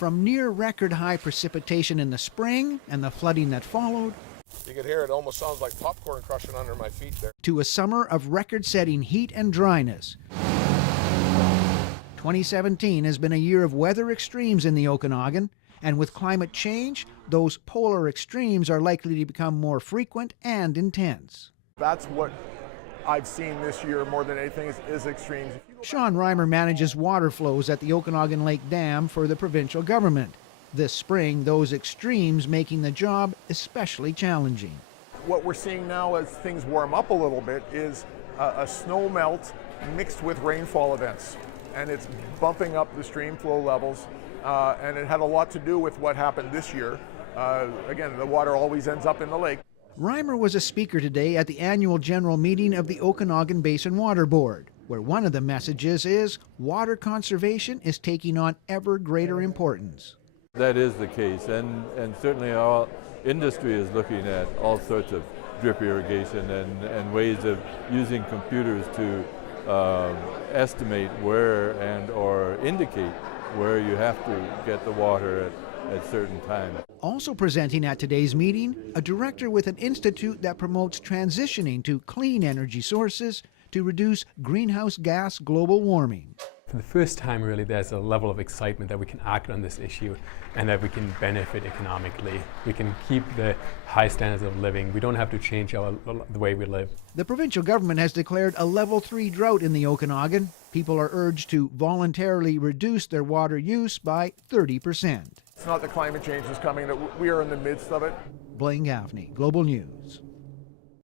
From near record high precipitation in the spring and the flooding that followed, you could hear it almost sounds like popcorn crushing under my feet there. To a summer of record-setting heat and dryness. 2017 has been a year of weather extremes in the Okanagan, and with climate change, those polar extremes are likely to become more frequent and intense. That's what I've seen this year more than anything is extremes. Shaun Reimer manages water flows at the Okanagan Lake Dam for the provincial government. This spring, those extremes making the job especially challenging. What we're seeing now as things warm up a little bit is a snow melt mixed with rainfall events. And it's bumping up the stream flow levels. And it had a lot to do with what happened this year. Again, the water always ends up in the lake. Reimer was a speaker today at the annual general meeting of the Okanagan Basin Water Board, where one of the messages is water conservation is taking on ever greater importance. That is the case, and certainly our industry is looking at all sorts of drip irrigation and ways of using computers to estimate where and or indicate where you have to get the water at certain times. Also presenting at today's meeting, a director with an institute that promotes transitioning to clean energy sources to reduce greenhouse gas global warming. For the first time, really, there's a level of excitement that we can act on this issue and that we can benefit economically. We can keep the high standards of living. We don't have to change the way we live. The provincial government has declared a level 3 drought in the Okanagan. People are urged to voluntarily reduce their water use by 30%. It's not that climate change is coming, that we are in the midst of it. Blaine Gaffney, Global News.